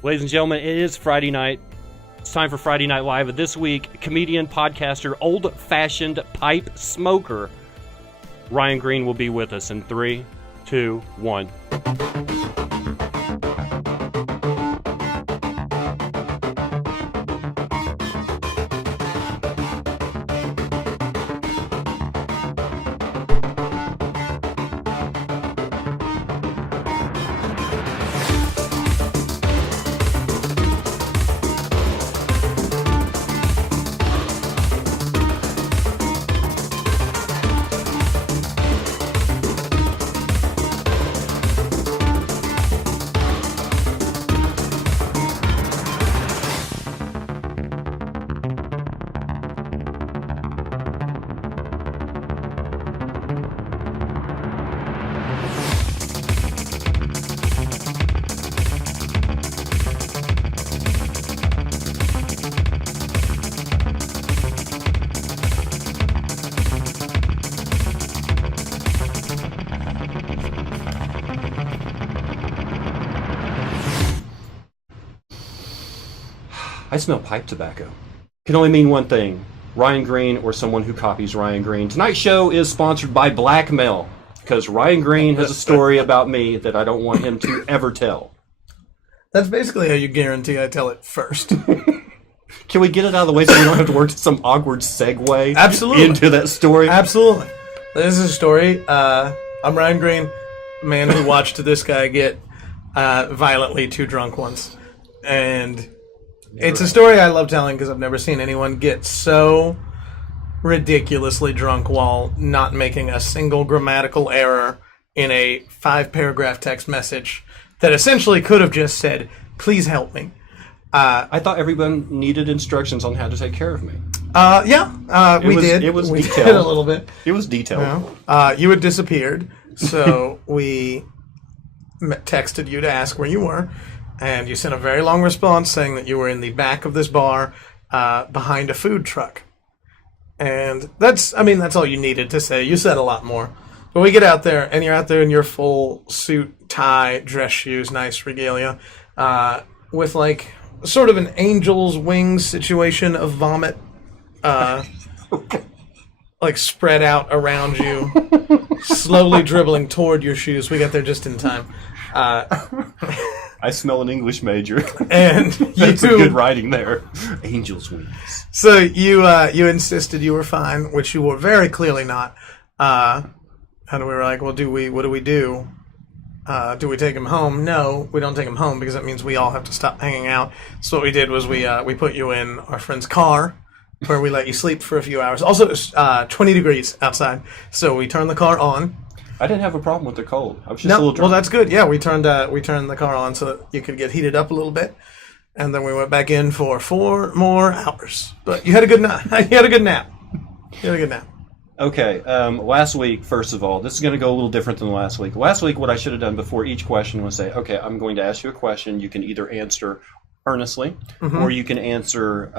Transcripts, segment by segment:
Ladies and gentlemen, it is Friday night. It's time for Friday Night Live. This week, comedian, podcaster, old-fashioned pipe smoker, Ryan Green will be with us in 3, 2, 1. I smell pipe tobacco. Can only mean one thing. Ryan Green or someone who copies Ryan Green. Tonight's show is sponsored by Blackmail, because Ryan Green has a story about me that I don't want him to ever tell. That's basically how you guarantee I tell it first. Can we get it out of the way so we don't have to work some awkward segue Absolutely. into that story? Absolutely. This is a story. I'm Ryan Green, a man who watched this guy get violently too drunk once. And it's a story I love telling because I've never seen anyone get so ridiculously drunk while not making a single grammatical error in a 5-paragraph text message that essentially could have just said, "Please help me." I thought everyone needed instructions on how to take care of me. We did. It was we detailed. did a little bit. It was detailed. You had disappeared, so we texted you to ask where you were, and you sent a very long response saying that you were in the back of this bar behind a food truck. And that's all you needed to say. You said a lot more. But we get out there, and you're out there in your full suit, tie, dress shoes, nice regalia, with like sort of an angel's wings situation of vomit, like spread out around you, slowly dribbling toward your shoes. We got there just in time. I smell an English major. And That's a good writing there. Angel's wings. So you insisted you were fine, which you were very clearly not. And we were like, well, what do we do? Do we take him home? No, we don't take him home because that means we all have to stop hanging out. So what we did was we put you in our friend's car, where we let you sleep for a few hours. Also, it's 20 degrees outside, so we turned the car on. I didn't have a problem with the cold. I was just a little drunk. Well, that's good. Yeah, we turned the car on so that you could get heated up a little bit, and then we went back in for 4 more hours. But you had a good nap. You had a good nap. Okay, last week, first of all, this is going to go a little different than last week. Last week, what I should have done before each question was say, okay, I'm going to ask you a question. You can either answer earnestly, or you can answer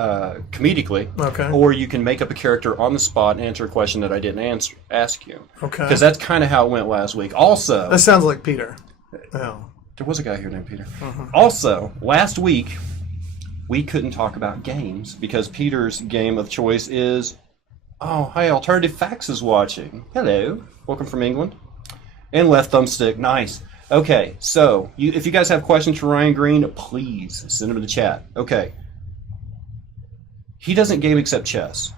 comedically, or you can make up a character on the spot and answer a question that I didn't ask you. Okay. Because that's kind of how it went last week. Also... That sounds like Peter. Oh. There was a guy here named Peter. Also, last week, we couldn't talk about games because Peter's game of choice is... Oh, hi, Alternative Facts is watching. Hello. Welcome from England. And Left Thumbstick. Nice. Okay, so if you guys have questions for Ryan Green, please send them in the chat. Okay. He doesn't game except chess.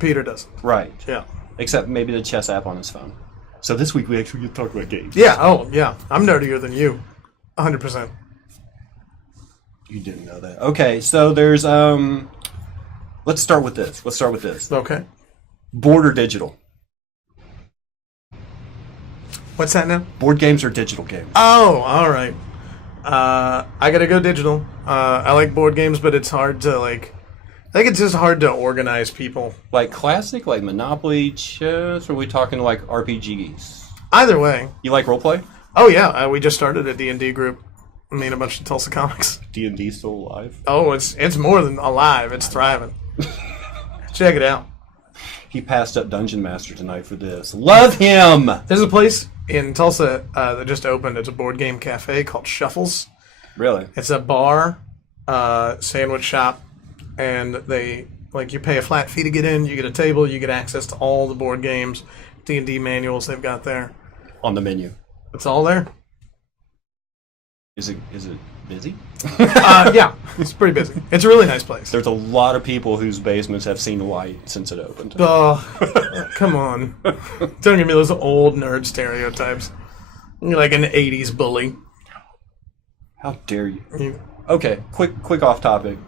Peter doesn't. Right. Yeah. Except maybe the chess app on his phone. So this week we actually get to talk about games. Yeah, oh, yeah. I'm nerdier than you. 100%. You didn't know that. Okay, so there's, let's start with this. Okay. Board or digital? What's that now? Board games or digital games? Oh, all right. I gotta go digital. I like board games, but it's hard to I think it's just hard to organize people. Like classic, like Monopoly, chess, or are we talking like RPGs? Either way. You like roleplay? Oh yeah, we just started a D&D group. I mean, a bunch of Tulsa comics. D&D still alive? Oh, it's more than alive. It's thriving. Check it out. He passed up Dungeon Master tonight for this. Love him! There's a place in Tulsa that just opened. It's a board game cafe called Shuffles. Really? It's a bar sandwich shop, and they you pay a flat fee to get in. You get a table. You get access to all the board games, D&D manuals they've got there on the menu. It's all there. Is it busy? Yeah, it's pretty busy. It's a really nice place. There's a lot of people whose basements have seen light since it opened. Oh, come on. Don't give me those old nerd stereotypes. You're like an 80s bully. How dare you? Okay, quick off topic.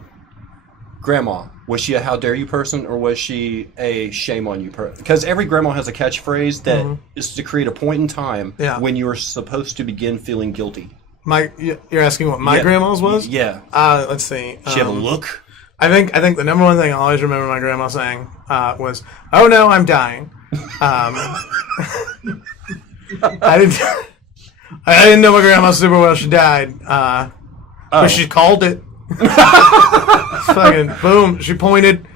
Grandma, was she a how dare you person, or was she a shame on you person? Because every grandma has a catchphrase that is to create a point in time when you are supposed to begin feling guilty. You're asking what my grandma's was? Yeah. Let's see. She had a look. I think the number one thing I always remember my grandma saying was, "Oh no, I'm dying." I didn't know my grandma super well. She died, but she called it. Fucking boom! She pointed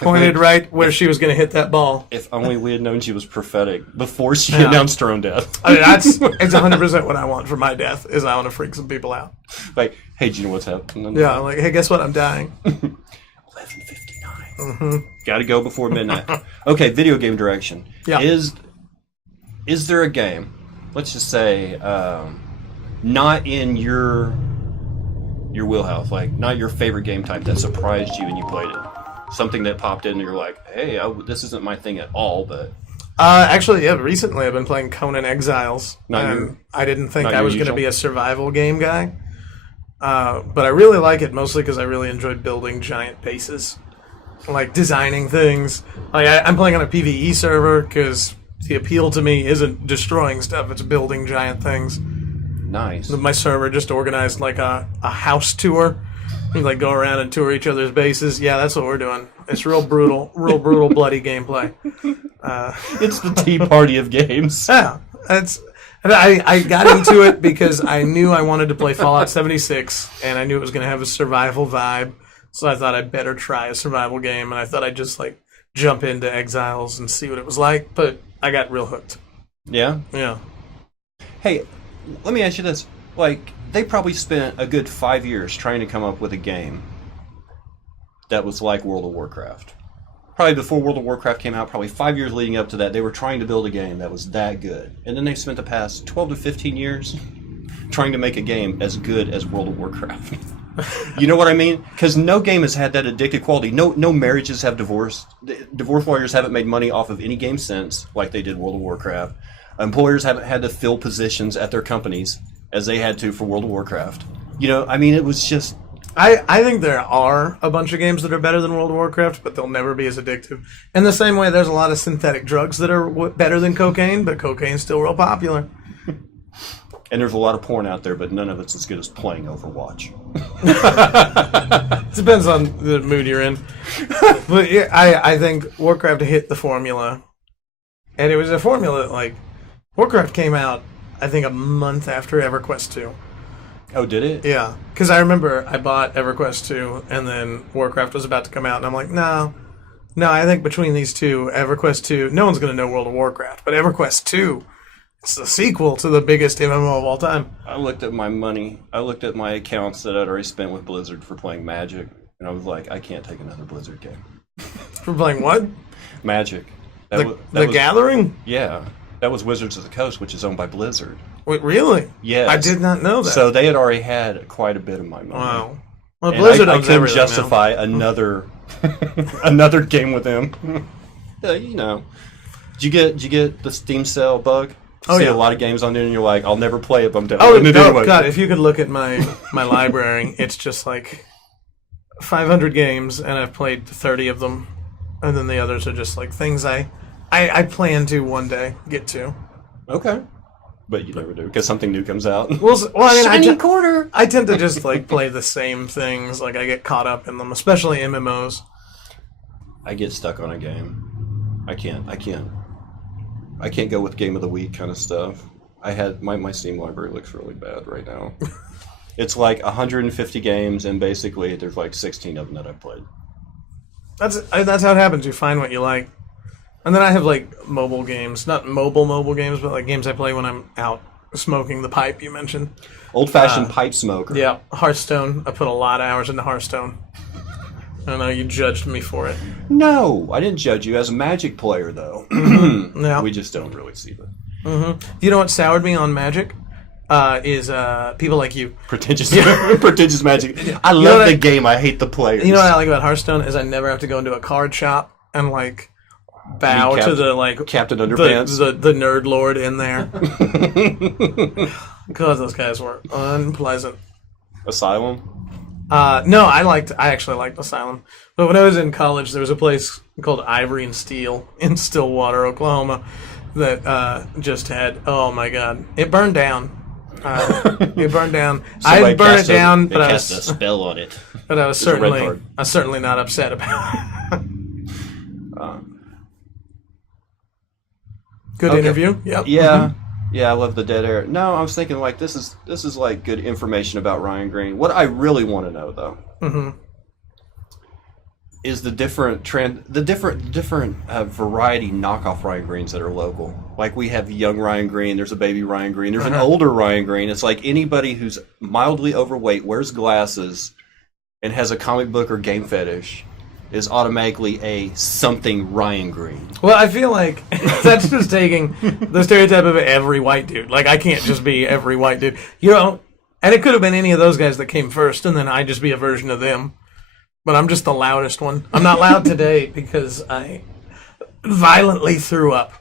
right where she was going to hit that ball. If only we had known she was prophetic before she announced her own death. I mean, it's 100% what I want for my death. Is I want to freak some people out. Like, hey, do you know what's happening? Yeah, I'm like, hey, guess what? I'm dying. 11:59. Got to go before midnight. Okay, video game direction. Yeah. Is there a game? Let's just say, not in your wheelhouse, like not your favorite game type that surprised you when you played it. Something that popped in and you're like, hey, this isn't my thing at all, but... Actually, yeah, recently I've been playing Conan Exiles. I didn't think I was going to be a survival game guy. But I really like it, mostly because I really enjoyed building giant bases. Like, designing things. Like, I'm playing on a PvE server, because the appeal to me isn't destroying stuff, it's building giant things. Nice. My server just organized, like, a house tour. We like go around and tour each other's bases. Yeah, that's what we're doing. It's real brutal, bloody gameplay. It's the tea party of games. Yeah, I got into it because I knew I wanted to play Fallout 76, and I knew it was going to have a survival vibe. So I thought I'd better try a survival game, and I thought I'd just like jump into Exiles and see what it was like. But I got real hooked. Yeah? Yeah. Hey, let me ask you this. Like, they probably spent a good 5 years trying to come up with a game that was like World of Warcraft. Probably before World of Warcraft came out, probably 5 years leading up to that, they were trying to build a game that was that good. And then they spent the past 12 to 15 years trying to make a game as good as World of Warcraft. You know what I mean? Because no game has had that addictive quality. No marriages have divorced. Divorce lawyers haven't made money off of any game since, like they did World of Warcraft. Employers haven't had to fill positions at their companies as they had to for World of Warcraft. You know, I mean, it was just... I think there are a bunch of games that are better than World of Warcraft, but they'll never be as addictive. In the same way, there's a lot of synthetic drugs that are better than cocaine, but cocaine's still real popular. And there's a lot of porn out there, but none of it's as good as playing Overwatch. Depends on the mood you're in. But yeah, I think Warcraft hit the formula. And it was a formula that, like, Warcraft came out, I think, a month after EverQuest 2. Oh, did it? Yeah. Because I remember I bought EverQuest 2, and then Warcraft was about to come out, and I'm like, no, I think between these two, EverQuest 2, no one's going to know World of Warcraft, but EverQuest 2, it's the sequel to the biggest MMO of all time. I looked at my money. I looked at my accounts that I'd already spent with Blizzard for playing Magic, and I was like, I can't take another Blizzard game. For playing what? Magic. The Gathering? Yeah. That was Wizards of the Coast, which is owned by Blizzard. Wait, really? Yes. I did not know that. So they had already had quite a bit of my money. Wow. Well, Blizzard I couldn't justify another another game with them. You know. Did you get the Steam sale bug? See a lot of games on there, and you're like, I'll never play it, but I'm downloading it anyway. God, if you could look at my library, it's just like 500 games, and I've played 30 of them, and then the others are just like things I plan to one day get to. Okay. But you never do, because something new comes out. Well, I mean, Shiny quarter! I tend to just like play the same things. Like, I get caught up in them, especially MMOs. I get stuck on a game. I can't go with Game of the Week kind of stuff. I had my Steam library looks really bad right now. It's like 150 games, and basically there's like 16 of them that I've played. That's how it happens. You find what you like. And then I have, like, mobile games. Not mobile games, but, like, games I play when I'm out smoking the pipe you mentioned. Old-fashioned pipe smoker. Yeah, Hearthstone. I put a lot of hours into Hearthstone. I know you judged me for it. No, I didn't judge you as a Magic player, though. Yeah. We just don't really see that. You know what soured me on Magic? Is people like you. Pretentious Magic. I love the game. I hate the players. You know what I like about Hearthstone is I never have to go into a card shop and like bow to the like Captain Underpants, the nerd lord in there. Because those guys were unpleasant. Asylum. No, I actually liked Asylum. But when I was in college, there was a place called Ivory and Steel in Stillwater, Oklahoma, that just had, oh my god, it burned down. It burned down. I didn't burn it down, but I cast a spell on it. But I was certainly not upset about it. Good interview. Yep. Yeah. Yeah, I love the dead air. No, I was thinking like this is like good information about Ryan Green. What I really want to know though is the different variety knockoff Ryan Greens that are local. Like we have young Ryan Green, there's a baby Ryan Green, there's an older Ryan Green. It's like anybody who's mildly overweight, wears glasses, and has a comic book or game fetish is automatically a something Ryan Green. Well, I feel like that's just taking the stereotype of every white dude. Like, I can't just be every white dude. You know, and it could have been any of those guys that came first, and then I just be a version of them. But I'm just the loudest one. I'm not loud today because I violently threw up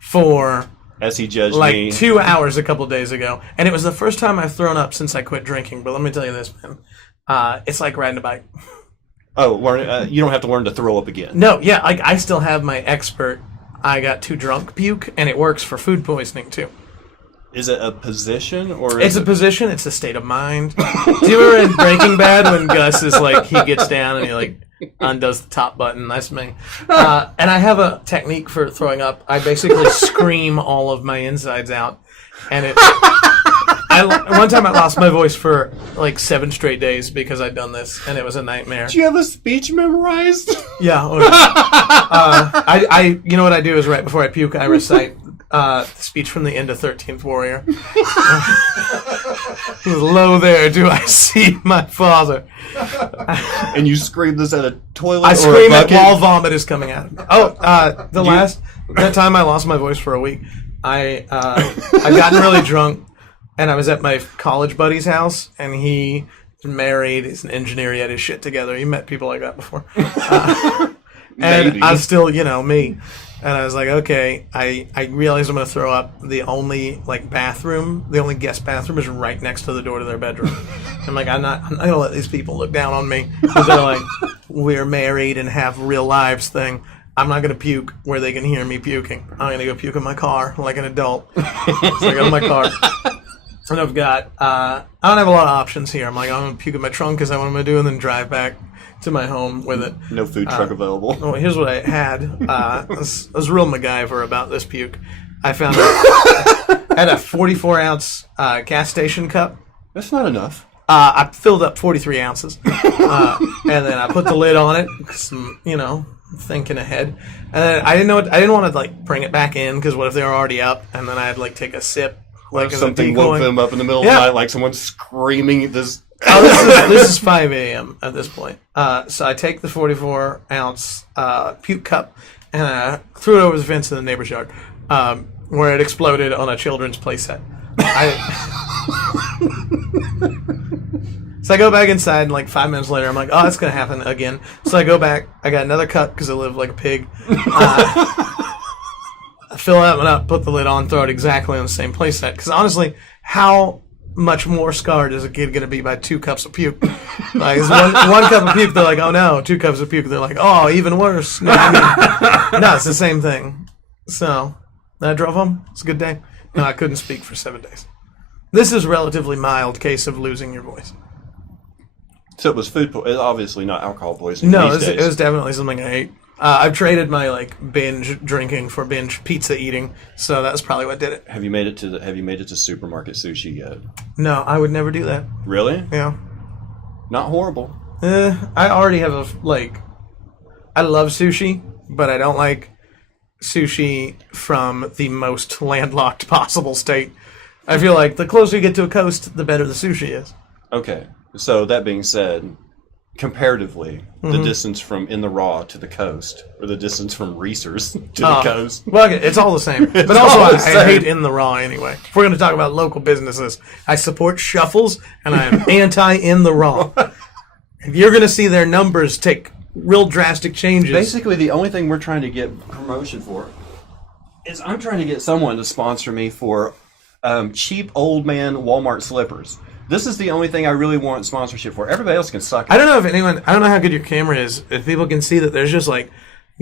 for... As he judged me. 2 hours a couple days ago. And it was the first time I've thrown up since I quit drinking. But let me tell you this, man. It's like riding a bike. Oh, you don't have to learn to throw up again. No, yeah, like I still have my expert. I got too drunk puke, and it works for food poisoning too. Is it a position or? It's a position. It's a state of mind. Do you remember in Breaking Bad when Gus is like he gets down and he like undoes the top button? That's me. And I have a technique for throwing up. I basically scream all of my insides out, and it. One time I lost my voice for like 7 straight days because I'd done this, and it was a nightmare. Do you have a speech memorized? Yeah. You know what I do is right before I puke, I recite the speech from the end of 13th Warrior. Lo there do I see my father. And you scream this at a toilet I or scream a it bucket? while vomit is coming out. That time I lost my voice for a week, I'd gotten really drunk. And I was at my college buddy's house, and he's married. He's an engineer. He had his shit together. He met people like that before. And I was still, me. And I was like, okay, I realized I'm going to throw up. The only, bathroom, the only guest bathroom is right next to the door to their bedroom. I'm like, I'm not going to let these people look down on me. Because they're like, we're married and have real lives thing. I'm not going to puke where they can hear me puking. I'm going to go puke in my car like an adult. So I go in my car. And I've got, I don't have a lot of options here. I'm like, I'm going to puke in my trunk because I want to do, and then drive back to my home with it. No food truck available. Well, here's what I had. I was real MacGyver about this puke. I found I had a 44-ounce gas station cup. That's not enough. I filled up 43 ounces. And then I put the lid on it, thinking ahead. And then I didn't want to, bring it back in because what if they were already up? And then I'd, take a sip. Like something woke them up in the middle of the night, like someone screaming this. This is 5 a.m. at this point. So I take the 44-ounce puke cup and I threw it over the fence in the neighbor's yard, where it exploded on a children's playset. So I go back inside, and 5 minutes later, I'm like, oh, that's going to happen again. So I go back. I got another cup because I live like a pig. I fill that one up, put the lid on, throw it exactly on the same playset. Because honestly, how much more scarred is a kid going to be by 2 cups of puke? It's one cup of puke, they're like, oh no. 2 cups of puke, they're like, oh, even worse. No, it's the same thing. So, I drove home. It's a good day. No, I couldn't speak for 7 days. This is a relatively mild case of losing your voice. So it was food poisoning. Obviously not alcohol poisoning. No, it was definitely something I ate. I've traded my binge drinking for binge pizza eating, so that's probably what did it. Have you made it to supermarket sushi yet? No, I would never do that. Really? Yeah. Not horrible. I already have I love sushi, but I don't like sushi from the most landlocked possible state. I feel like the closer you get to a coast, the better the sushi is. Okay, so that being said, comparatively, the distance from In the Raw to the coast, or the distance from Reese's to the coast. Well, okay, it's all the same. But also, I hate In the Raw anyway. If we're going to talk about local businesses, I support Shuffles, and I am anti-In the Raw. If you're going to see their numbers take real drastic changes. Basically, the only thing we're trying to get promotion for is I'm trying to get someone to sponsor me for cheap old man Walmart slippers. This is the only thing I really want sponsorship for. Everybody else can suck it. I don't know how good your camera is. If people can see that there's just like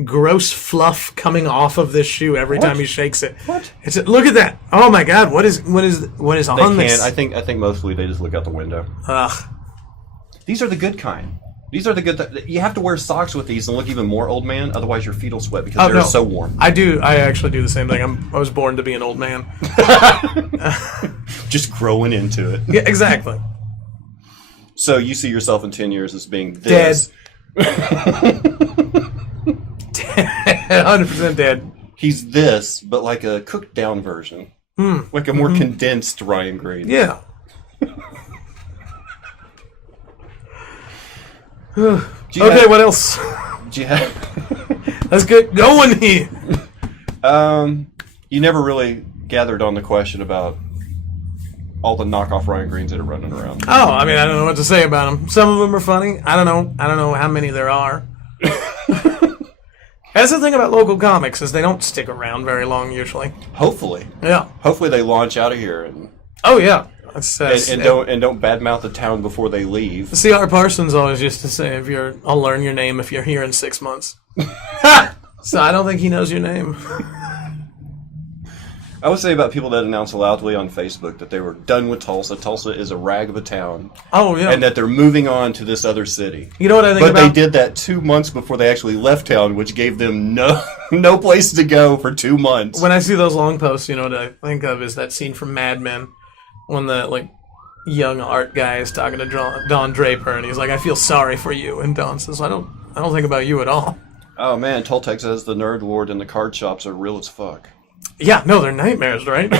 gross fluff coming off of this shoe every time he shakes it. What? Look at that. Oh my God. What is on this? I think mostly they just look out the window. Ugh. These are the good kind. These are the good. You have to wear socks with these and look even more old man. Otherwise, your feet will sweat because they're so warm. I actually do the same thing. I was born to be an old man. Just growing into it. Yeah, exactly. So you see yourself in 10 years as being this. Dead. 100% dead. He's this, but like a cooked down version. Like a more condensed Ryan Green. Yeah. Okay, what else? Let's get going here. You never really gathered on the question about all the knockoff Ryan Greens that are running around. Oh, I mean, I don't know what to say about them. Some of them are funny. I don't know how many there are. That's the thing about local comics is they don't stick around very long usually. Hopefully. Yeah. Hopefully they launch out of here and. Oh yeah. And don't badmouth the town before they leave. C.R. Parsons always used to say, I'll learn your name if you're here in 6 months. So I don't think he knows your name. I would say about people that announce loudly on Facebook that they were done with Tulsa. Tulsa is a rag of a town. Oh, yeah. And that they're moving on to this other city. You know what I think about? But they did that 2 months before they actually left town, which gave them no place to go for 2 months. When I see those long posts, you know what I think of is that scene from Mad Men when the young art guy is talking to Don Draper, and he's like, "I feel sorry for you," and Don says, "I don't think about you at all." Oh man, Toltec says the nerd ward and the card shops are real as fuck. Yeah, no, they're nightmares, right?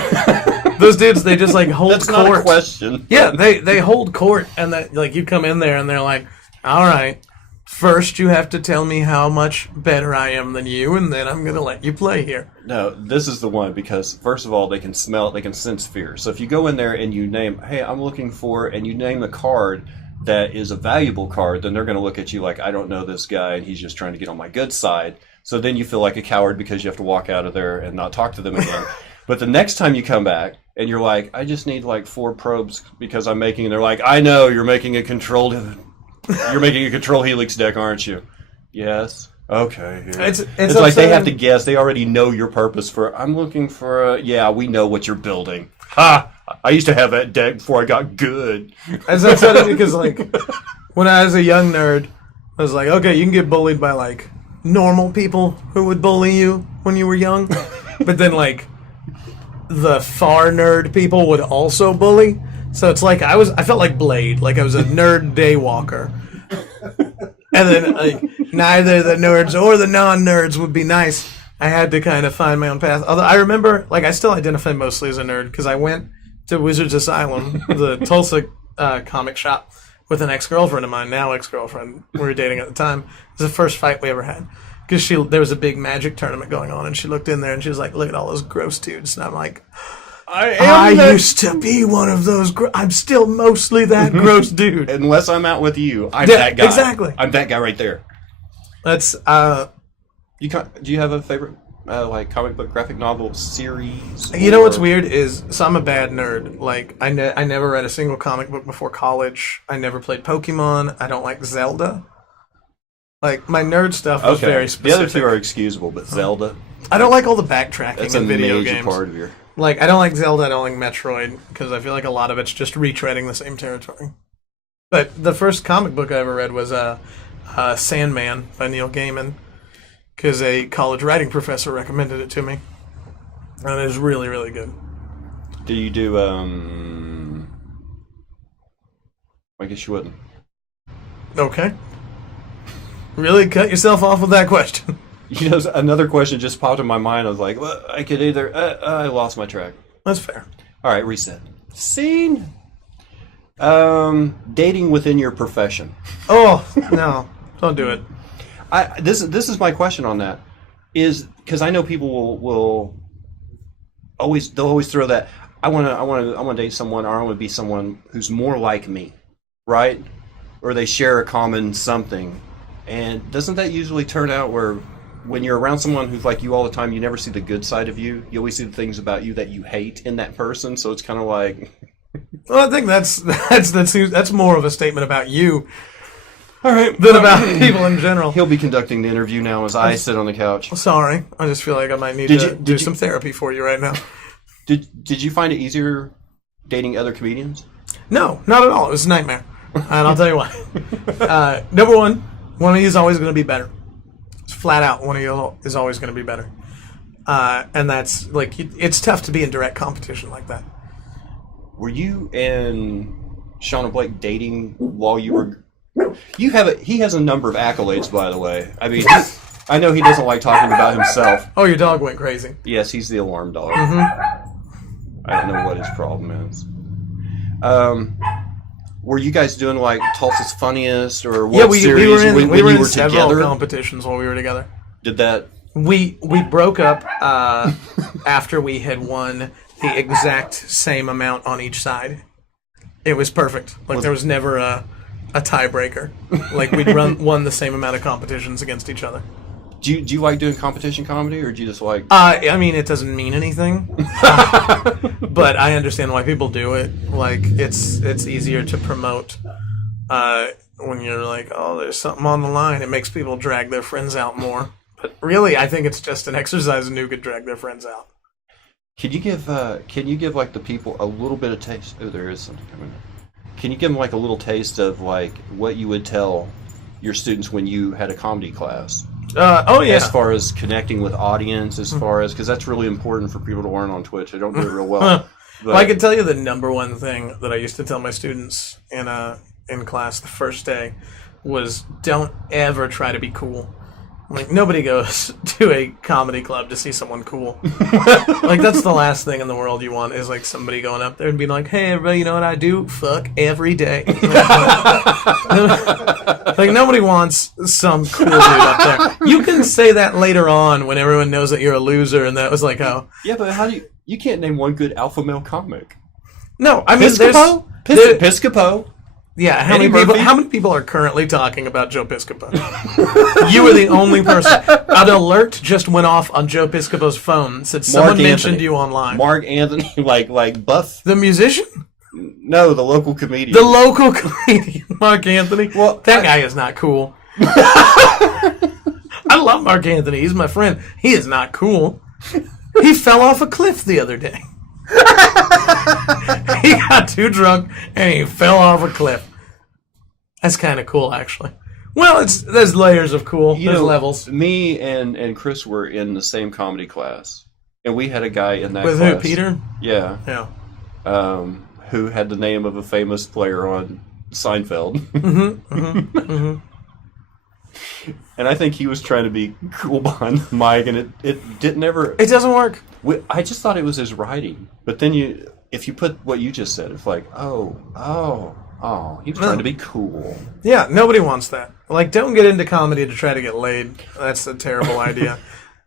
Those dudes, they just hold That's court. Not a question. Yeah, they hold court, and that you come in there, and they're like, "All right, first you have to tell me how much better I am than you, and then I'm gonna let you play here." No, this is the one because first of all, they can smell it, they can sense fear. So if you go in there and you name, "Hey, I'm looking for," and you name the card that is a valuable card, then they're going to look at you like, "I don't know this guy, and he's just trying to get on my good side." So then you feel like a coward because you have to walk out of there and not talk to them again. But the next time you come back and you're like, "I just need 4 probes because I'm making," and they're like, "I know you're making a control helix deck, aren't you?" Yes. Okay. Here. It's like they have to guess. They already know your purpose for. I'm looking for a. Yeah, we know what you're building. Ha! I used to have that deck before I got good. It's upsetting because when I was a young nerd, I was like, okay, you can get bullied by normal people who would bully you when you were young, but then the far nerd people would also bully. So it's I felt like Blade, I was a nerd daywalker. And then neither the nerds or the non-nerds would be nice. I had to kind of find my own path. Although I remember, I still identify mostly as a nerd because I went to Wizards Asylum, the Tulsa comic shop, with an ex-girlfriend of mine, now ex-girlfriend. We were dating at the time. It was the first fight we ever had. Because there was a big magic tournament going on, and she looked in there and she was like, "Look at all those gross dudes." And I'm like, I used to be one of those. I'm still mostly that gross dude. Unless I'm out with you, I'm that guy. Exactly. I'm that guy right there. That's do you have a favorite comic book graphic novel series? You know what's weird is I'm a bad nerd. I never read a single comic book before college. I never played Pokemon. I don't like Zelda. My nerd stuff was very specific. The other two are excusable, but Zelda. I don't like all the backtracking in video games. That's a major part of your. I don't like Zelda, I don't like Metroid, because I feel like a lot of it's just retreading the same territory. But the first comic book I ever read was Sandman by Neil Gaiman, because a college writing professor recommended it to me. And it was really, really good. Do you do, I guess you wouldn't. Okay. Really cut yourself off with that question. Another question just popped in my mind. I was like, well, I could either... I lost my track. That's fair. All right, reset. Scene. Dating within your profession. Oh no, don't do it. This is my question on that. Is because I know people will always throw that I want to date someone, or I want to be someone who's more like me, right? Or they share a common something, and doesn't that usually turn out where when you're around someone who's like you all the time, you never see the good side of you. You always see the things about you that you hate in that person. So it's kind of like. Well, I think that's more of a statement about you, All right, than about people in general. He'll be conducting the interview now as I sit on the couch. Sorry, I just feel like I might need to do some therapy for you right now. Did you find it easier dating other comedians? No, not at all. It was a nightmare, and I'll tell you why. Number one of you is always going to be better. It's flat out, one of you is always going to be better, and that's like it's tough to be in direct competition like that. Were you and Shauna Blake dating while you were? He has a number of accolades, by the way. I mean, I know he doesn't like talking about himself. Oh, your dog went crazy. Yes, he's the alarm dog. Mm-hmm. I don't know what his problem is. Were you guys doing like Tulsa's Funniest or World Series when we were you in were several together? competitions while we were together. Did that? We broke up after we had won the exact same amount on each side. It was perfect. Like there was never a tiebreaker. Like we'd won the same amount of competitions against each other. Do you like doing competition comedy, or do you just like? I mean, it doesn't mean anything, but I understand why people do it. Like it's easier to promote when you're like, oh, there's something on the line. It makes people drag their friends out more. But really, I think it's just an exercise, and who could drag their friends out. Can you give like the people a little bit of taste? Oh, there is something coming up. Can you give them like a little taste of like what you would tell your students when you had a comedy class? Oh yeah. As far as connecting with audience, as far as because that's really important for people to learn on Twitch. They don't do it real well. Well, I can tell you the number one thing that I used to tell my students in class the first day was don't ever try to be cool. Like, nobody goes to a comedy club to see someone cool. Like, that's the last thing in the world you want is, like, somebody going up there and being like, hey, everybody, you know what I do? Fuck every day. Like, nobody wants some cool dude up there. You can say that later on when everyone knows that you're a loser, and that was like, oh. Yeah, but how do you can't name one good alpha male comic. No, I mean, Piscopo? Yeah, how many people are currently talking about Joe Piscopo? You were the only person. An alert just went off on Joe Piscopo's phone. Said someone mentioned you online. Mark Anthony, like Buff. The musician? No, the local comedian. The local comedian, Mark Anthony. Well, that guy is not cool. I love Mark Anthony. He's my friend. He is not cool. He fell off a cliff the other day. He got too drunk and he fell off a cliff. That's kind of cool, actually. Well, there's layers of cool. There's levels. Me and Chris were in the same comedy class, and we had a guy in that with class. who? Peter? Yeah. Yeah. Who had the name of a famous player on Seinfeld. Mm-hmm, mm-hmm, mm-hmm. And I think he was trying to be cool behind the mic, and it didn't ever. It doesn't work. I just thought it was his writing, but then if you put what you just said, it's like, oh, he was trying to be cool. Yeah, nobody wants that. Like, don't get into comedy to try to get laid. That's a terrible idea.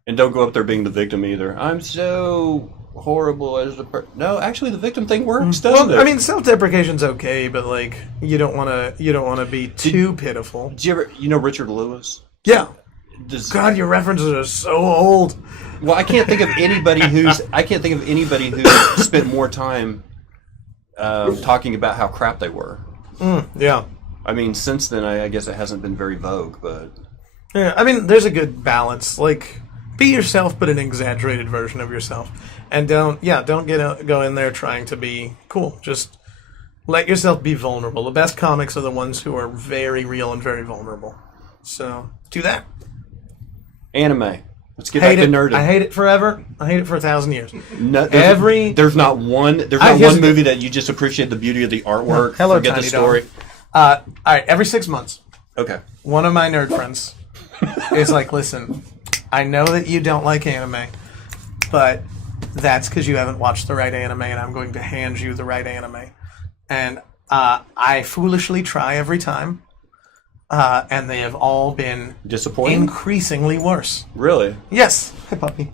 And don't go up there being the victim either. I'm so horrible as a person. No, actually, the victim thing works, doesn't it? I mean, self-deprecation's okay, but like, you don't want to be too pitiful. Did you ever, Richard Lewis? Yeah. God, your references are so old. Well, I can't think of anybody who spent more time talking about how crap they were. Yeah. I mean, since then, I guess it hasn't been very vogue, but yeah, I mean, there's a good balance. Like, be yourself, but an exaggerated version of yourself, and don't go in there trying to be cool. Just let yourself be vulnerable. The best comics are the ones who are very real and very vulnerable. So do that. Anime. Let's get back to nerding. I hate it forever. I hate it for 1,000 years. No, there's not one movie that you just appreciate the beauty of the artwork. Hello, forget Tiny the story. All right, every 6 months. Okay. One of my nerd friends is like, listen, I know that you don't like anime, but that's because you haven't watched the right anime, and I'm going to hand you the right anime. And I foolishly try every time, and they have all been disappointing, increasingly worse. Really? Yes. Hi, puppy.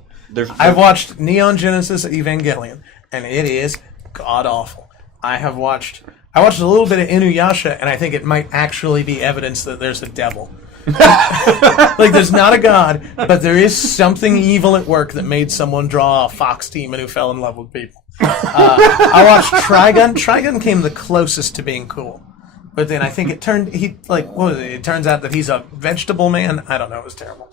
I've watched Neon Genesis Evangelion, and it is god awful. I watched a little bit of Inuyasha, and I think it might actually be evidence that there's a devil. Like, there's not a god, but there is something evil at work that made someone draw a fox demon who fell in love with people. I watched Trigun. Trigun came the closest to being cool, but then I think it turned. What was it? It turns out that he's a vegetable man. I don't know. It was terrible.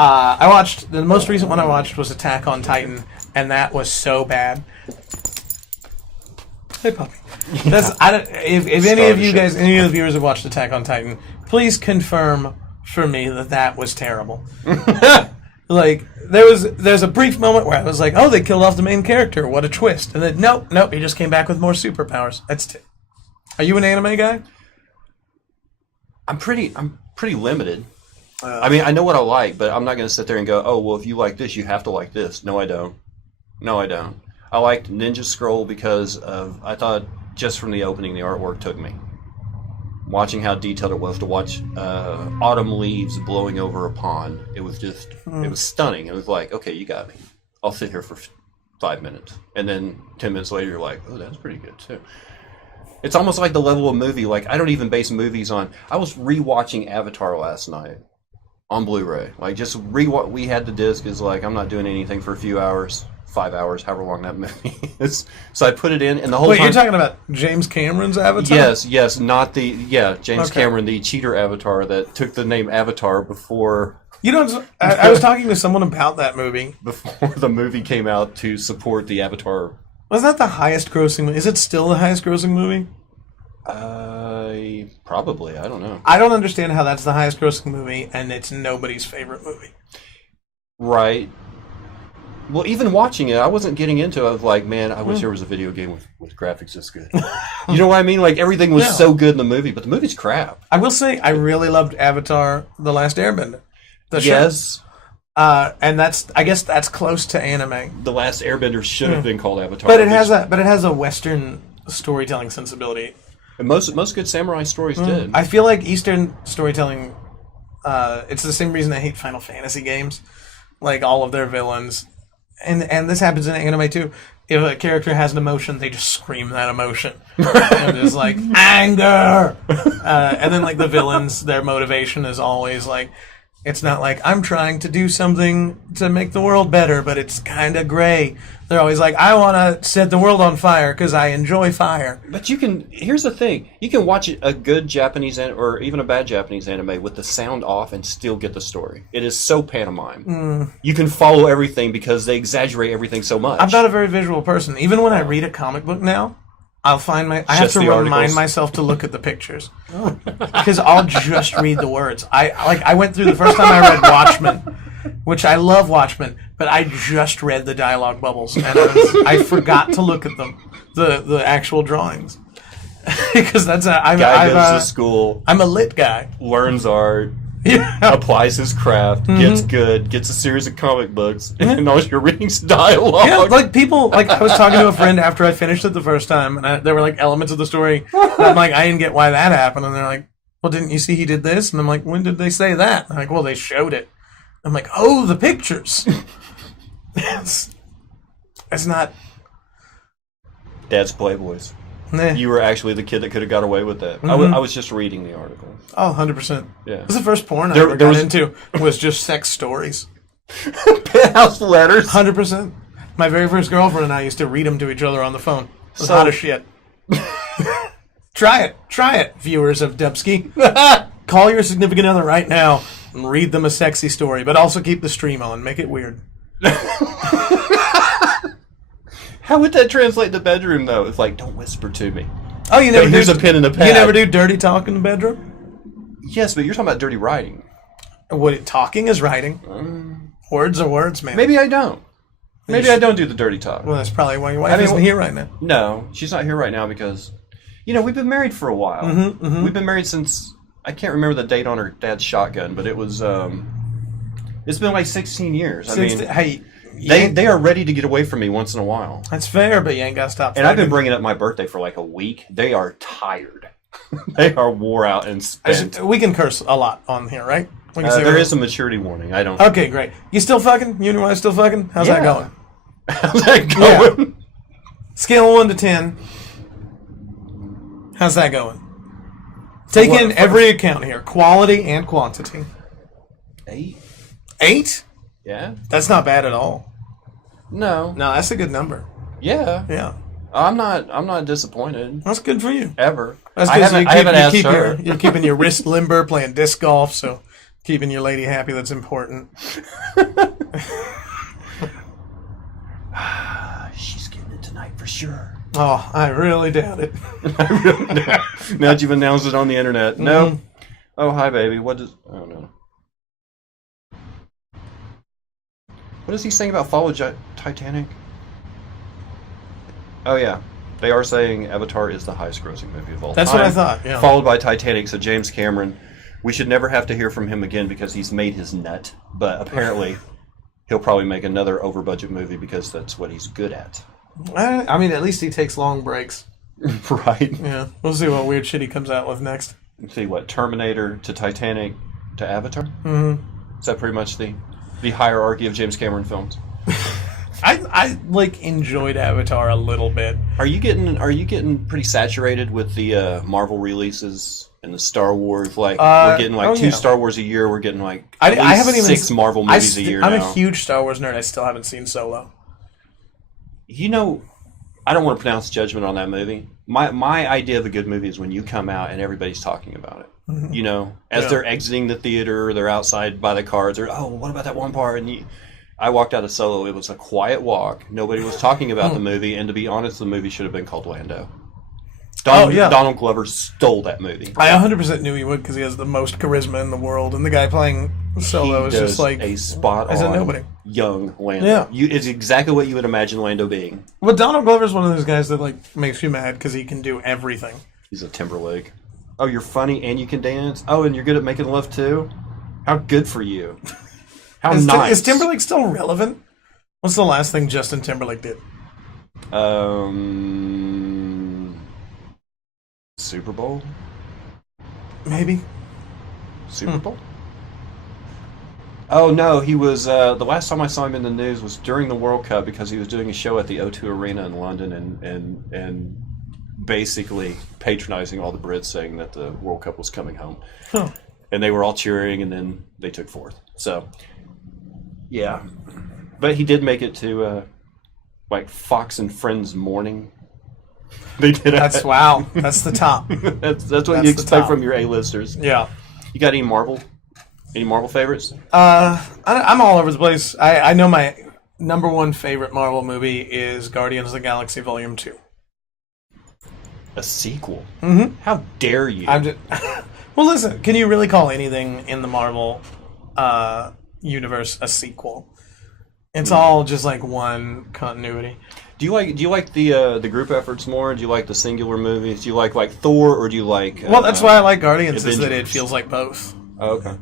I watched the most recent one I watched was Attack on Titan, and that was so bad. Hey, puppy. If any of you guys, any of the viewers have watched Attack on Titan, please confirm for me that was terrible. Like, there's a brief moment where I was like, oh, they killed off the main character. What a twist. And then, nope, he just came back with more superpowers. Are you an anime guy? I'm pretty limited. I mean, I know what I like, but I'm not going to sit there and go, oh, well, if you like this, you have to like this. No, I don't. I liked Ninja Scroll because I thought just from the opening, the artwork took me. Watching how detailed it was to watch autumn leaves blowing over a pond. It was just, it was stunning. It was like, okay, you got me. I'll sit here for 5 minutes. And then 10 minutes later, you're like, oh, that's pretty good too. It's almost like the level of movie. Like, I don't even base movies on. I was rewatching Avatar last night on Blu-ray. Like, just we had the disc. Is like, I'm not doing anything for a few hours, 5 hours, however long that movie is. So I put it in, and the whole time. Wait, you're talking about James Cameron's Avatar? Yes, not the James Cameron, the cheater Avatar that took the name Avatar before. You know, I was talking to someone about that movie before the movie came out to support the Avatar. Was that the highest grossing? Is it still the highest grossing movie? Probably. I don't know. I don't understand how that's the highest grossing movie and it's nobody's favorite movie. Right. Well, even watching it, I wasn't getting into it. I was like, man, I wish there was a video game with graphics this good. You know what I mean? Like, everything was so good in the movie, but the movie's crap. I will say, I really loved Avatar: The Last Airbender. Yes. And I guess that's close to anime. The Last Airbender should have been called Avatar. But it has a Western storytelling sensibility. And most good samurai stories did. I feel like Eastern storytelling, it's the same reason I hate Final Fantasy games. Like, all of their villains. And this happens in anime too. If a character has an emotion, they just scream that emotion. And it's like, anger! And then, like, the villains, their motivation is always like, it's not like, I'm trying to do something to make the world better, but it's kind of gray. They're always like, I want to set the world on fire because I enjoy fire. But here's the thing. You can watch a good Japanese or even a bad Japanese anime with the sound off and still get the story. It is so pantomime. You can follow everything because they exaggerate everything so much. I'm not a very visual person. Even when I read a comic book now, I have to remind myself to look at the pictures because I'll just read the words. I went through the first time I read Watchmen, which I love Watchmen, but I just read the dialogue bubbles and I forgot to look at them, the actual drawings, because goes to school. I'm a lit guy. Learns art. Applies his craft, gets good, gets a series of comic books, and all your readings dialogue. Yeah, like people, like I was talking to a friend after I finished it the first time, and there were like elements of the story, and I'm like, I didn't get why that happened, and they're like, well, didn't you see he did this? And I'm like, when did they say that? And I'm like, well, they showed it. I'm like, oh, the pictures. It's not. Dad's Playboys. Nah. You were actually the kid that could have got away with that. I was just reading the article. Oh, 100%. Yeah. It was the first porn I ever got into was just sex stories. Penthouse letters. 100%. My very first girlfriend and I used to read them to each other on the phone. It was hot as shit. Try it, viewers of Dubsky. Call your significant other right now and read them a sexy story, but also keep the stream on. Make it weird. How would that translate in the bedroom, though? It's like, don't whisper to me. Oh, you never here's a pen and a pad. You never do dirty talk in the bedroom? Yes, but you're talking about dirty writing. Talking is writing. Words are words, man. Maybe I don't. Maybe I don't do the dirty talk. Well, that's probably why your wife isn't here right now. No, she's not here right now because, we've been married for a while. We've been married since, I can't remember the date on her dad's shotgun, but it was, it's been like 16 years. They are ready to get away from me once in a while. That's fair, but you ain't got to stop. And I've been bringing up my birthday for like a week. They are tired. They are wore out and spent. We can curse a lot on here, right? We can say there is a maturity warning. I don't. Okay, great. You still fucking? You and your wife still fucking? How's that going? How's that going? Yeah. Scale of 1 to 10. How's that going? Take in every account here, quality and quantity. 8. 8? Yeah. That's not bad at all. No, that's a good number. Yeah. Yeah. I'm not disappointed. That's good for you. Ever. That's I haven't asked her. You're keeping your wrist limber, playing disc golf, so keeping your lady happy, that's important. She's getting it tonight for sure. Oh, I really doubt it. Now that you've announced it on the internet. Mm-hmm. No. Oh, hi, baby. What does... Oh, no. What is he saying about follow Titanic? Oh, yeah. They are saying Avatar is the highest grossing movie of all time. That's what I thought, yeah. Followed by Titanic, so James Cameron. We should never have to hear from him again because he's made his nut. But apparently, he'll probably make another over-budget movie because that's what he's good at. I mean, at least he takes long breaks. Right. Yeah. We'll see what weird shit he comes out with next. Let's see what, Terminator to Titanic to Avatar? Mm-hmm. Is that pretty much the hierarchy of James Cameron films? I enjoyed Avatar a little bit. Are you getting pretty saturated with the Marvel releases and the Star Wars? Like we're getting two Star Wars a year. We're getting I haven't even 6 Marvel movies a year. I'm now. a huge Star Wars nerd. I still haven't seen Solo. You know, I don't want to pronounce judgment on that movie. My idea of a good movie is when you come out and everybody's talking about it. Mm-hmm. You know, as they're exiting the theater, they're outside by the cars. Or what about that one part? And I walked out of Solo. It was a quiet walk. Nobody was talking about the movie. And to be honest, the movie should have been called Lando. Donald Glover stole that movie. I 100% knew he would because he has the most charisma in the world. And the guy playing Solo is just like a spot-on nobody. Young Lando. Yeah. It's exactly what you would imagine Lando being. But Donald Glover is one of those guys that makes you mad because he can do everything. He's a Timberlake. Oh, you're funny and you can dance? Oh, and you're good at making love too? How good for you. How nice. Is Timberlake still relevant? What's the last thing Justin Timberlake did? Super Bowl? Maybe. Super Bowl? Oh, no, he was... the last time I saw him in the news was during the World Cup because he was doing a show at the O2 Arena in London and basically patronizing all the Brits, saying that the World Cup was coming home. Huh. And they were all cheering, and then they took fourth. So, yeah. But he did make it to, Fox and Friends morning. They did. Wow. That's the top. that's what you expect from your A-listers. Yeah. You got any Marvel favorites? I'm all over the place. I know my number one favorite Marvel movie is Guardians of the Galaxy Volume 2. A sequel? Mm-hmm. How dare you? Well, listen, can you really call anything in the Marvel universe a sequel? It's all just one continuity. Do you like the group efforts more? Do you like the singular movies? Do you like Thor, or do you like? Well, that's why I like Guardians, is that it feels like both. Oh, okay.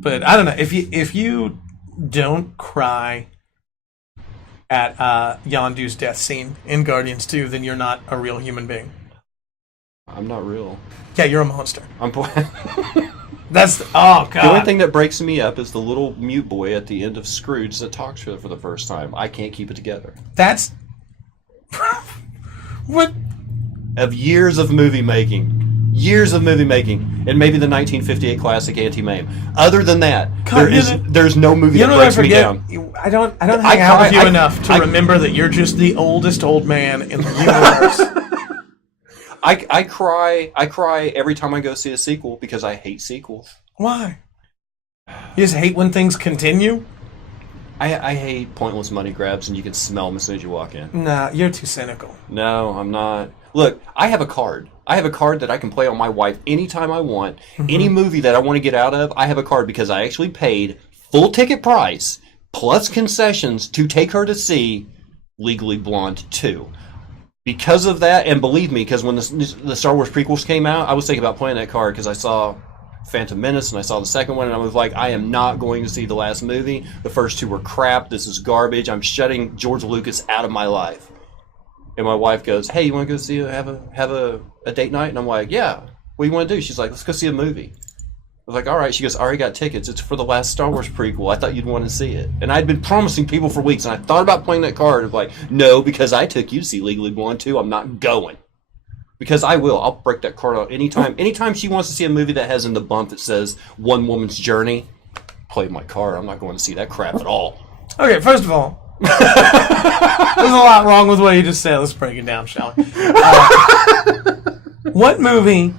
But I don't know if you don't cry at Yondu's death scene in Guardians 2, then you're not a real human being. I'm not real. Yeah, you're a monster. That's oh god. The only thing that breaks me up is the little mute boy at the end of Scrooge that talks for the first time. I can't keep it together. That's what of years of movie making, and maybe the 1958 classic Anti-Mame. Other than that, there's no movie that breaks me down. I don't hang out with you enough to remember that you're just the oldest old man in the universe. I cry every time I go see a sequel because I hate sequels. Why? You just hate when things continue? I hate pointless money grabs and you can smell them as soon as you walk in. Nah, you're too cynical. No, I'm not. Look, I have a card. I have a card that I can play on my wife anytime I want. Mm-hmm. Any movie that I want to get out of, I have a card because I actually paid full ticket price plus concessions to take her to see Legally Blonde 2. Because of that, and believe me, because when the Star Wars prequels came out, I was thinking about playing that card because I saw Phantom Menace, and I saw the second one, and I was like, I am not going to see the last movie. The first two were crap. This is garbage. I'm shutting George Lucas out of my life. And my wife goes, hey, you want to go see have a date night? And I'm like, yeah. What do you want to do? She's like, let's go see a movie. I was like, all right. She goes, I already got tickets. It's for the last Star Wars prequel. I thought you'd want to see it. And I'd been promising people for weeks, and I thought about playing that card of like, no, because I took you to see Legally Blonde 2, I'm not going. Because I will. I'll break that card out anytime. Anytime she wants to see a movie that has in the bump that says One Woman's Journey, play my card. I'm not going to see that crap at all. Okay, first of all, there's a lot wrong with what you just said. Let's break it down, shall we? What movie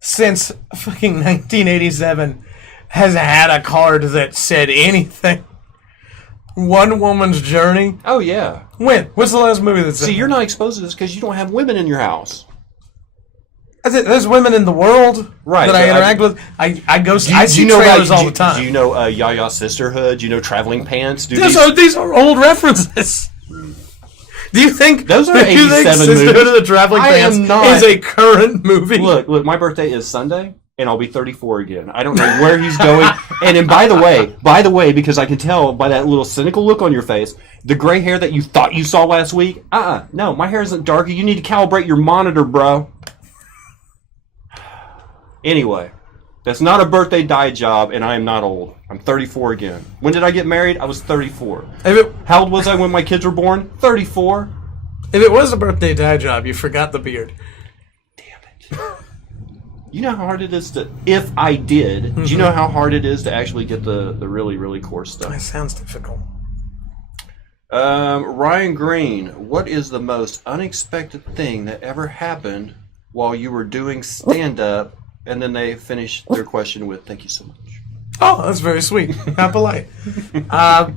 since fucking 1987 has had a card that said anything? One Woman's Journey? Oh, yeah. When? What's the last movie that said? See, you're not exposed to this because you don't have women in your house. There's women in the world that I interact with. I see trailers all the time. Do you know Yaya Sisterhood? Do you know Traveling Pants? These are old references. Do you think those are 87 Sisterhood movies? of the Traveling Pants is a current movie? Look, my birthday is Sunday, and I'll be 34 again. I don't know where he's going. And by the way, because I can tell by that little cynical look on your face, the gray hair that you thought you saw last week, no, my hair isn't darker. You need to calibrate your monitor, bro. Anyway, that's not a birthday dye job, and I am not old. I'm 34 again. When did I get married? I was 34. How old was I when my kids were born? 34. If it was a birthday dye job, you forgot the beard. Damn it. You know how hard it is to... If I did, do you know how hard it is to actually get the really, really coarse stuff? That sounds difficult. Ryan Green, what is the most unexpected thing that ever happened while you were doing stand-up? And then they finish their question with, thank you so much. Oh, that's very sweet. How polite. God,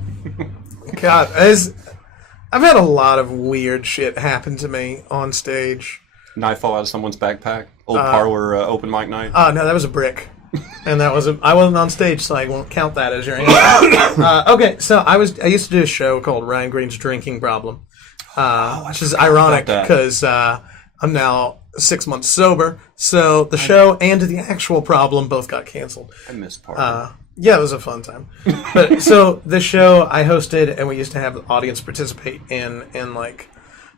I've had a lot of weird shit happen to me on stage. Knife fall out of someone's backpack? Old parlor open mic night? Oh, no, that was a brick. And I wasn't on stage, so I won't count that as your answer. Okay, so I used to do a show called Ryan Green's Drinking Problem, which is ironic because I'm now 6 months sober, so the show and the actual problem both got canceled. I miss part. Yeah, it was a fun time. But so the show I hosted, and we used to have the audience participate in like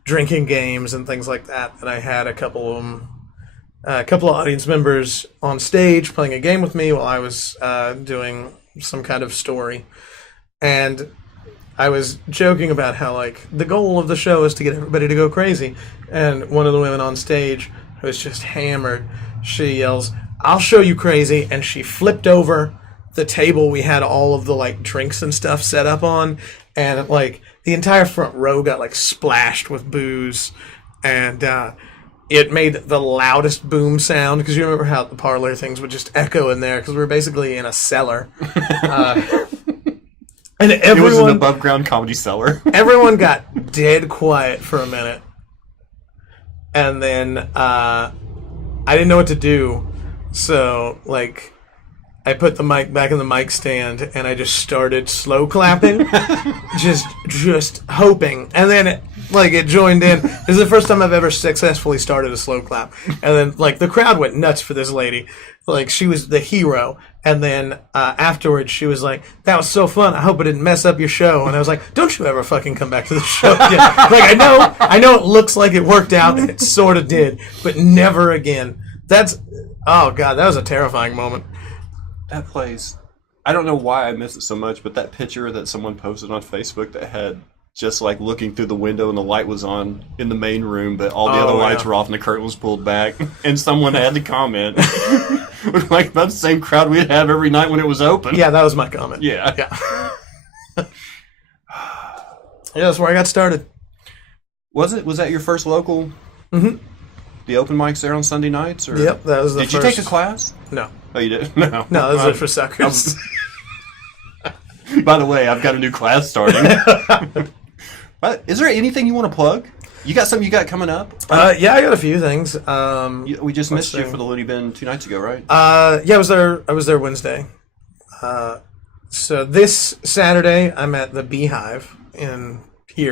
drinking games and things like that. And I had a couple of audience members on stage playing a game with me while I was doing some kind of story. And I was joking about how, like, the goal of the show is to get everybody to go crazy. And one of the women on stage, who was just hammered, she yells, "I'll show you crazy." And she flipped over the table we had all of the, like, drinks and stuff set up on. And, like, the entire front row got, like, splashed with booze. And it made the loudest boom sound. Because you remember how the parlor things would just echo in there. Because we were basically in a cellar. And it was an above-ground comedy cellar. Everyone got dead quiet for a minute. And then I didn't know what to do. So, like, I put the mic back in the mic stand, and I just started slow clapping. just hoping. And then, it joined in. This is the first time I've ever successfully started a slow clap. And then, the crowd went nuts for this lady. Like, she was the hero. And then afterwards, she was like, "That was so fun. I hope it didn't mess up your show." And I was like, "Don't you ever fucking come back to the show again." Like, I know it looks like it worked out, and it sort of did, but never again. Oh, God, that was a terrifying moment. That place, I don't know why I miss it so much, but that picture that someone posted on Facebook that had just, like, looking through the window and the light was on in the main room, but all the other lights were off and the curtain was pulled back. And someone had to comment. Like, about the same crowd we'd have every night when it was open. Yeah, that was my comment. Yeah. Yeah, that's where I got started. Was that your first local? Mm-hmm. The open mics there on Sunday nights? Or? Yep, that was the first. Did you take a class? No. Oh, you did? No. No, those are for suckers. By the way, I've got a new class starting. But is there anything you want to plug? You got something you got coming up? Yeah, I got a few things. We just missed you for the Looney Bin 2 nights ago, right? Yeah, I was there Wednesday. So this Saturday, I'm at the Beehive in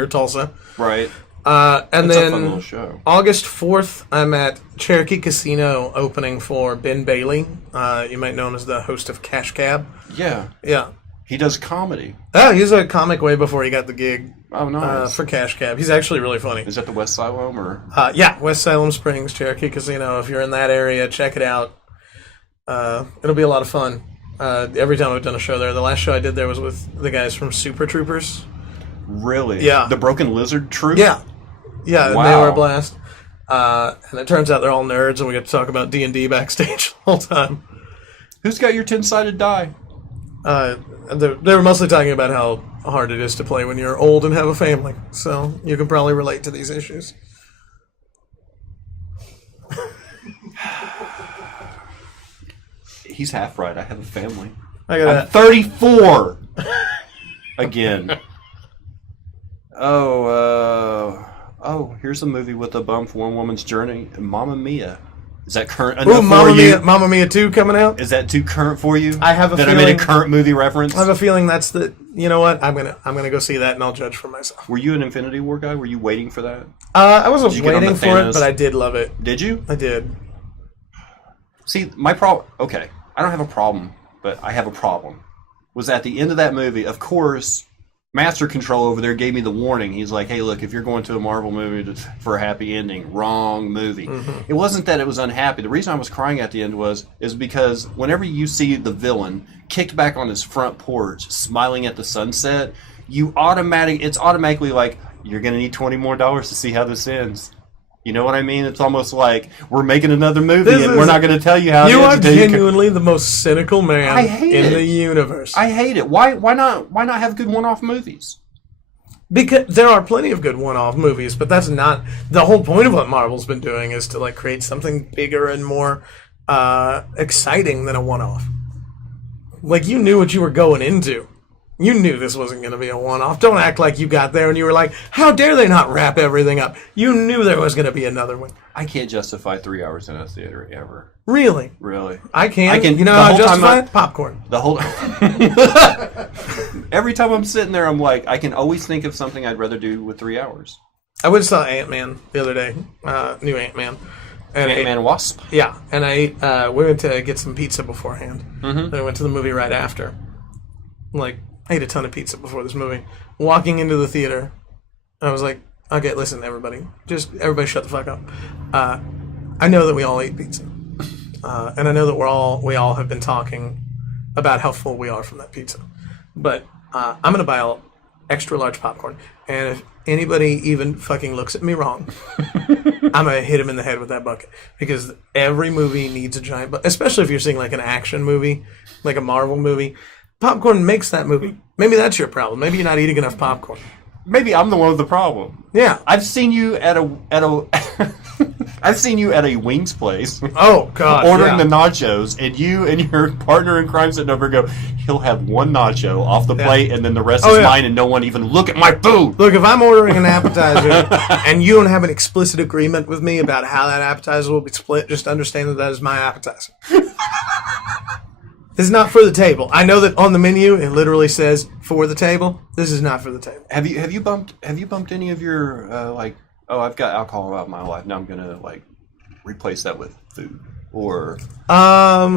Tulsa. Right. And It's a then fun little show. August 4th, I'm at Cherokee Casino opening for Ben Bailey. You might know him as the host of Cash Cab. Yeah. Yeah. He does comedy. Oh, he's a comic way before he got the gig Oh, nice. for Cash Cab. He's actually really funny. Is that the West Siloam or? Yeah, West Salem Springs, Cherokee Casino. If you're in that area, check it out. It'll be a lot of fun. Every time I've done a show there. The last show I did there was with the guys from Super Troopers. Really? Yeah. The Broken Lizard Troop? Yeah. Yeah, Wow. and they were a blast. And it turns out they're all nerds, and we get to talk about D&D backstage the whole time. Who's got your 10-sided die? They were mostly talking about how hard it is to play when you're old and have a family. So you can probably relate to these issues. He's half right. I have a family. I got I'm 34! Again. Oh, here's a movie with a bump for one woman's journey. Mamma Mia. Is that current enough for you? Mamma Mia 2 coming out? Is that too current for you? I have a that feeling... I made a current movie reference? I have a feeling that's the... You know what? I'm gonna go see that, and I'll judge for myself. Were you an Infinity War guy? Were you waiting for that? I wasn't Did you get on waiting the for Thanos? it, but I did love it. Did you? I did. See, my problem... Okay, I don't have a problem, but I have a problem. Was at the end of that movie, of course... Master Control over there gave me the warning. He's like, hey, look, if you're going to a Marvel movie for a happy ending, wrong movie. Mm-hmm. It wasn't that it was unhappy. The reason I was crying at the end is because whenever you see the villain kicked back on his front porch, smiling at the sunset, it's automatically like, you're going to need $20 more to see how this ends. You know what I mean? It's almost like we're making another movie we're not going to tell you how it ends. You are genuinely the most cynical man in the universe. I hate it. Why not have good one-off movies? Because there are plenty of good one-off movies, but that's not the whole point of what Marvel's been doing is to like create something bigger and more exciting than a one-off. Like you knew what you were going into. You knew this wasn't going to be a one-off. Don't act like you got there and you were like, how dare they not wrap everything up? You knew there was going to be another one. I can't justify 3 hours in a theater ever. Really? Really? I can. You know how I justify it? Popcorn. The whole... Every time I'm sitting there, I'm like, I can always think of something I'd rather do with 3 hours. I went and saw Ant-Man the other day. New Ant-Man. Ant-Man Wasp? Yeah. And we went to get some pizza beforehand. Mm-hmm. Then I went to the movie right after. I ate a ton of pizza before this movie. Walking into the theater, I was like, okay, listen, everybody. Just everybody shut the fuck up. I know that we all ate pizza. And I know that we all have been talking about how full we are from that pizza. But I'm going to buy all extra large popcorn. And if anybody even fucking looks at me wrong, I'm going to hit him in the head with that bucket. Because every movie needs a giant bucket. Especially if you're seeing like an action movie, like a Marvel movie. Popcorn makes that movie. Maybe that's your problem. Maybe you're not eating enough popcorn. Maybe I'm the one with the problem. Yeah. I've seen you at a I've seen you at a wings place. Oh God. Ordering the nachos, and you and your partner in crime sitting over and go, he'll have one nacho off the plate and then the rest is mine and no one even look at my food. Look, if I'm ordering an appetizer and you don't have an explicit agreement with me about how that appetizer will be split, just understand that is my appetizer. This is not for the table. I know that on the menu it literally says for the table. This is not for the table. Have you bumped any of your I've got alcohol out of my life. Now I'm gonna replace that with food or I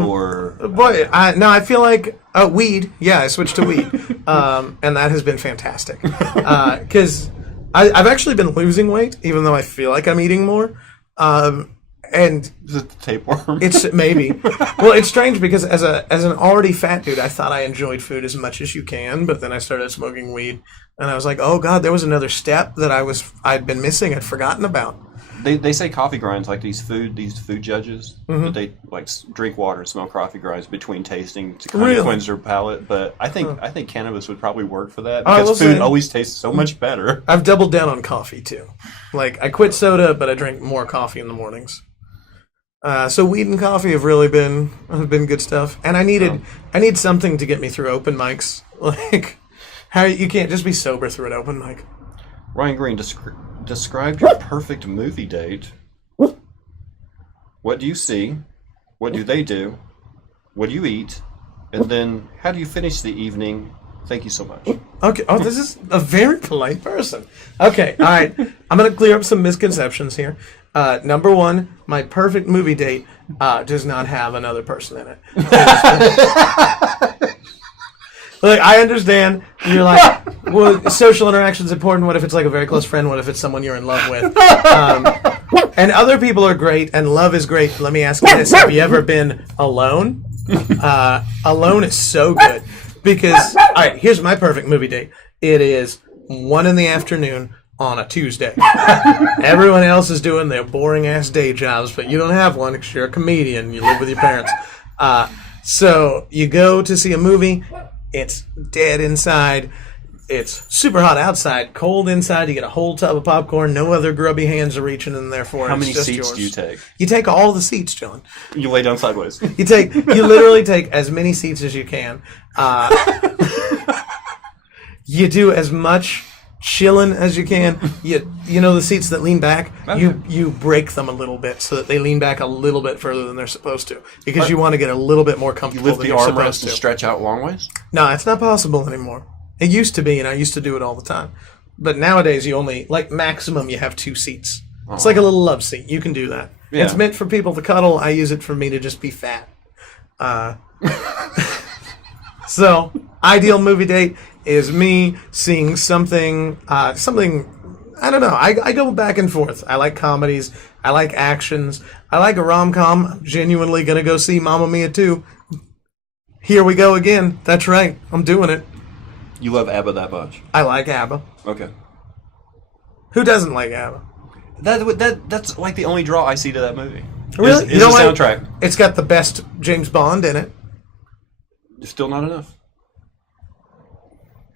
feel like weed. Yeah, I switched to weed, and that has been fantastic because I've actually been losing weight even though I feel like I'm eating more. And is it the tapeworm? It's maybe. Well, it's strange because as an already fat dude, I thought I enjoyed food as much as you can, but then I started smoking weed, and I was like, oh God, there was another step that I'd been missing, I'd forgotten about. They say coffee grinds like these food judges, mm-hmm. that they drink water and smell coffee grinds between tasting to kind of cleanse their palate. But I think cannabis would probably work for that because food always tastes so much better. I've doubled down on coffee too. I quit soda, but I drink more coffee in the mornings. So weed and coffee have really been good stuff, and I need something to get me through open mics. How you can't just be sober through an open mic. Ryan Green, describe your perfect movie date. What do you see? What do they do? What do you eat? And then how do you finish the evening? Thank you so much. Okay. Oh, this is a very polite person. Okay. All right. I'm going to clear up some misconceptions here. Number one, my perfect movie date does not have another person in it. Like, I understand. You're like, well, social interaction is important. What if it's like a very close friend? What if it's someone you're in love with? And other people are great, and love is great. Let me ask you this. Have you ever been alone? Alone is so good. Because, all right, here's my perfect movie date. It is 1 p.m. on a Tuesday. Everyone else is doing their boring-ass day jobs, but you don't have one because you're a comedian. You live with your parents. So you go to see a movie. It's dead inside. It's super hot outside, cold inside. You get a whole tub of popcorn. No other grubby hands are reaching in there for it. How many just seats yours. do you take? You take all the seats, John. You lay down sideways. You literally take as many seats as you can. You do as much chilling as you can. You know the seats that lean back? Okay. You break them a little bit so that they lean back a little bit further than they're supposed to. Because you want to get a little bit more You comfortable lift than the you're armrest supposed and to. stretch out long ways? No, it's not possible anymore. It used to be, and I used to do it all the time. But nowadays, you only, like, maximum, you have 2 seats. It's like a little love seat. You can do that. Yeah. It's meant for people to cuddle. I use it for me to just be fat. So, ideal movie date is me seeing something, I don't know. I go back and forth. I like comedies. I like actions. I like a rom-com. I'm genuinely going to go see Mamma Mia 2. Here we go again. That's right. I'm doing it. You love ABBA that much? I like ABBA. Okay. Who doesn't like ABBA? That's like the only draw I see to that movie. Really? Is the soundtrack. It's got the best James Bond in it. Still not enough.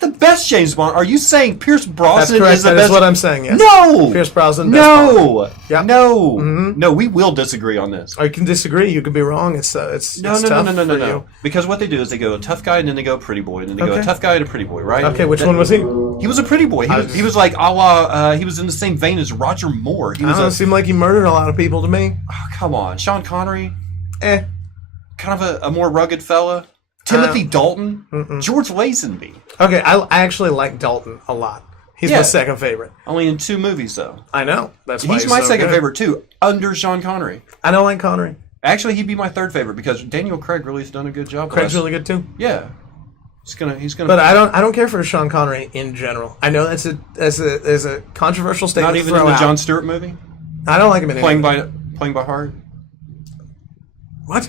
The best James Bond? Are you saying Pierce Brosnan That's correct. is the That best? is what I'm saying, yes. No! Pierce Brosnan, best Bond. No! Yep. No! Mhm. No, we will disagree on this. Or you can disagree. You could be wrong. It's No. tough for you. Because what they do is they go tough guy and then they go pretty boy and then they go Okay. tough guy and a pretty boy, right? Okay, which one was he? He was a pretty boy. He was like a la, he was in the same vein as Roger Moore. He I was don't know, it seemed like he murdered a lot of people to me. oh, come on. Sean Connery, Eh. kind of a more rugged fella. Timothy Dalton, George Lazenby. Okay, I actually like Dalton a lot. He's my Yeah. second favorite. Only in 2 movies, though. I know. That's why He's my so second good. favorite, too, under Sean Connery. I don't like Connery. Actually, he'd be my 3rd favorite because Daniel Craig really has done a good job. Craig's really good too. Yeah. He's gonna. But I don't care for Sean Connery in general. I know that's a controversial statement. Not even to in throw the out. Jon Stewart movie? I don't like him in Playing anything. by heart? What?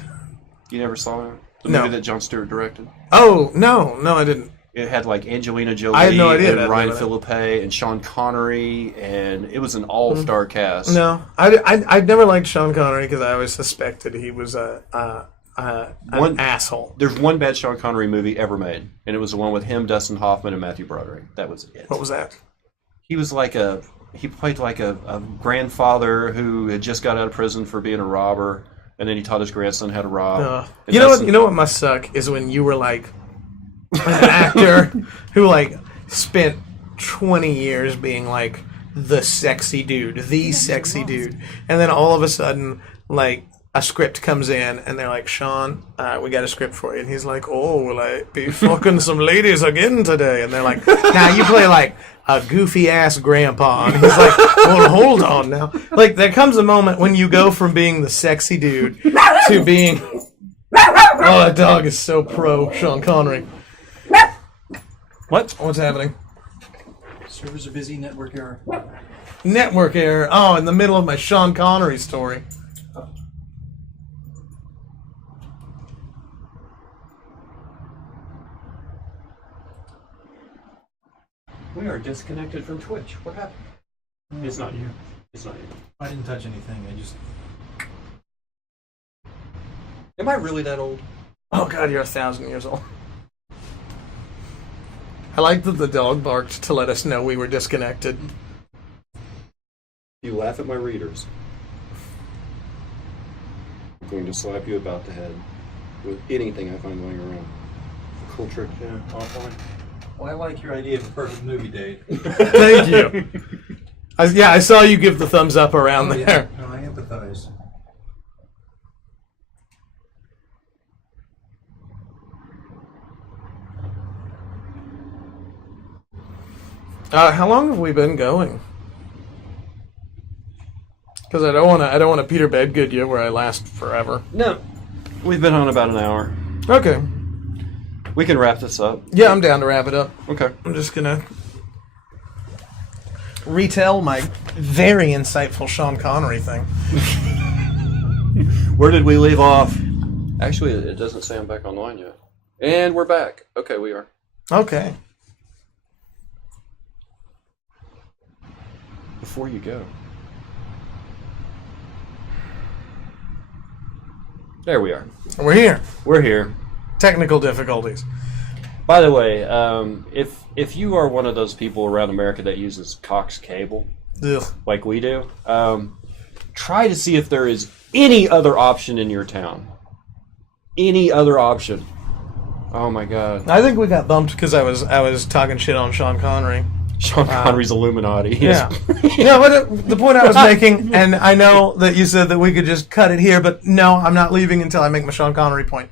You never saw it? The No. movie that Jon Stewart directed? Oh, no, I didn't. It had like Angelina Jolie I had no idea and that Ryan movie. Philippe and Sean Connery, and it was an all-star cast. No, I never liked Sean Connery because I always suspected he was an asshole. There's one bad Sean Connery movie ever made, and it was the one with him, Dustin Hoffman, and Matthew Broderick. That was it. What was that? He was like he played like a grandfather who had just got out of prison for being a robber, and then he taught his grandson how to rob. And You know what? Dustin- You know what must suck is when you were like an actor who like spent 20 years being like the sexy dude, and then all of a sudden like a script comes in and they're like, Sean, we got a script for you, and he's like, oh, will I be fucking some ladies again today? And they're like, now you play like a goofy ass grandpa, and he's like, well, hold on now. Like there comes a moment when you go from being the sexy dude to being oh, that dog is so pro Sean Connery. What's happening? Servers are busy, network error. Network error. Oh, in the middle of my Sean Connery story. We are disconnected from Twitch. What happened? It's not you. It's not you. I didn't touch anything, I just... Am I really that old? Oh God, you're 1,000 years old. I like that the dog barked to let us know we were disconnected. You laugh at my readers. I'm going to slap you about the head with anything I find laying around. Cool trick, yeah. Offline. Well, I like your idea of a perfect movie date. Thank you. I saw you give the thumbs up around Oh, yeah. there. No, I empathize. How long have we been going? Because I don't want to Peter Bedgood you where I last forever. No, we've been on about an hour. Okay. We can wrap this up. Yeah, I'm down to wrap it up. Okay. I'm just gonna retell my very insightful Sean Connery thing. Where did we leave off? Actually, it doesn't say I'm back online yet. And we're back. Okay, we are. Okay. Before you go. There we are. We're here. We're here. Technical difficulties. By the way, if you are one of those people around America that uses Cox cable, Ugh. like we do, try to see if there is any other option in your town. Any other option. Oh my God. I think we got bumped because I was talking shit on Sean Connery. Sean Connery's Illuminati. Yeah. No, but the point I was making, and I know that you said that we could just cut it here, but no, I'm not leaving until I make my Sean Connery point,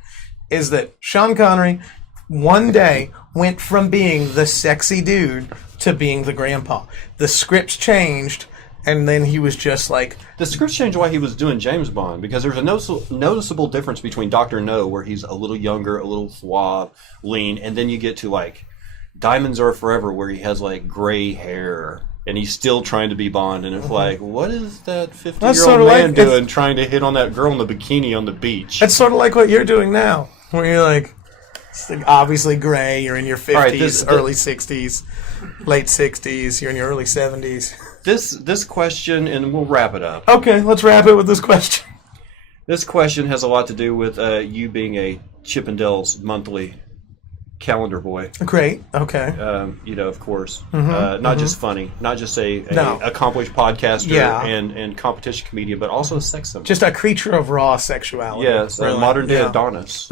is that Sean Connery one day went from being the sexy dude to being the grandpa. The scripts changed, and then he was just like... The scripts changed why he was doing James Bond, because there's a noticeable difference between Dr. No, where he's a little younger, a little suave, lean, and then you get to, like, Diamonds Are Forever, where he has, like, gray hair, and he's still trying to be Bond, and it's like, what is that 50-year-old man doing trying to hit on that girl in the bikini on the beach? That's sort of like what you're doing now, where you're like, it's like obviously gray, you're in your 50s, early 60s, late 60s, you're in your early 70s. This question, and we'll wrap it up. Okay, let's wrap it with this question. This question has a lot to do with you being a Chippendales monthly calendar boy. Great. Okay. Of course, not just funny, not just a accomplished podcaster and competition comedian, but also a sex symbol. Just a creature of raw sexuality. Yes, really. Modern day Adonis,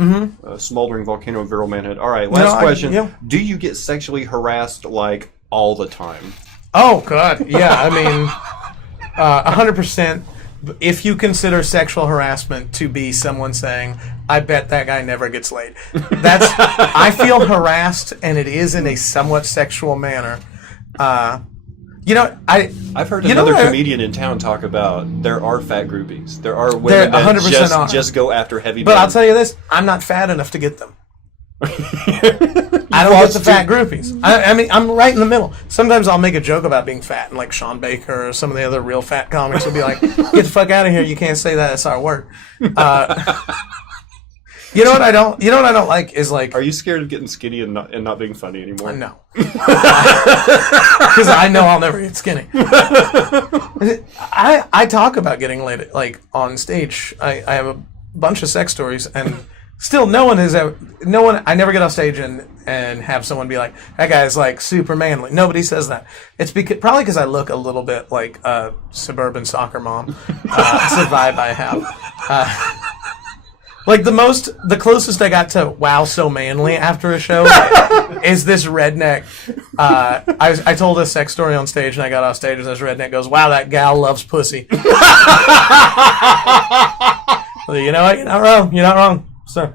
smoldering volcano of virile manhood. All right, last question: do you get sexually harassed like all the time? Oh God, yeah. I mean, 100%. If you consider sexual harassment to be someone saying, "I bet that guy never gets laid," I feel harassed, and it is in a somewhat sexual manner. I've heard another comedian in town talk about there are fat groupies. There are women that just go after heavy. But I'll tell you this: I'm not fat enough to get them. I don't get the fat groupies. I mean, I'm right in the middle. Sometimes I'll make a joke about being fat, and like Sean Baker or some of the other real fat comics will be like, "Get the fuck out of here! You can't say that. It's our word." You know what I don't? You know what I don't like is like. Are you scared of getting skinny and not being funny anymore? No, because I know I'll never get skinny. I talk about getting laid like on stage. I have a bunch of sex stories and. Still, I never get off stage and have someone be like, that guy's like super manly. Nobody says that. It's probably because I look a little bit like a suburban soccer mom. It's a vibe I have. Like the closest I got to wow, so manly after a show is this redneck. I told a sex story on stage and I got off stage and this redneck goes, "Wow, that gal loves pussy." Well, you know what? You're not wrong. You're not wrong. So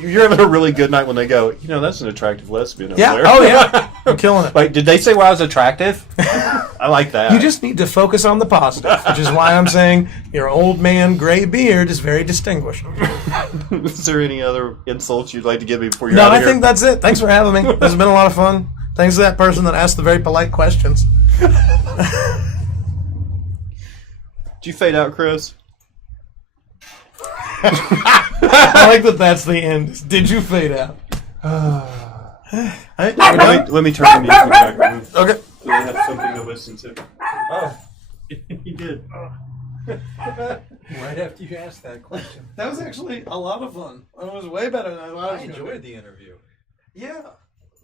you're having a really good night when they go, that's an attractive lesbian over there. Oh yeah, I'm killing it. Like, did they say, "Well, I was attractive"? I like that. You just need to focus on the positive, which is why I'm saying your old man gray beard is very distinguished. Is there any other insults you'd like to give me before you're out of here? No, I think that's it. Thanks for having me. This has been a lot of fun. Thanks to that person that asked the very polite questions. Did you fade out, Chris? I like that that's the end. Did you fade out? Let me turn the music back on. Okay. So we have something to listen to. Oh, he did. Right after you asked that question. That was actually a lot of fun. It was way better than I thought. I enjoyed the interview. Yeah.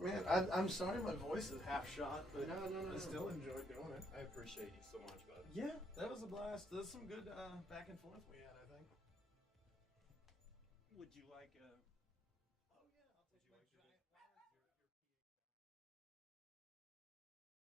Man, I'm sorry my voice is half shot, but no. I still enjoyed doing it. I appreciate you so much, bud. Yeah, that was a blast. There's some good back and forth we had, I think. Would you like a...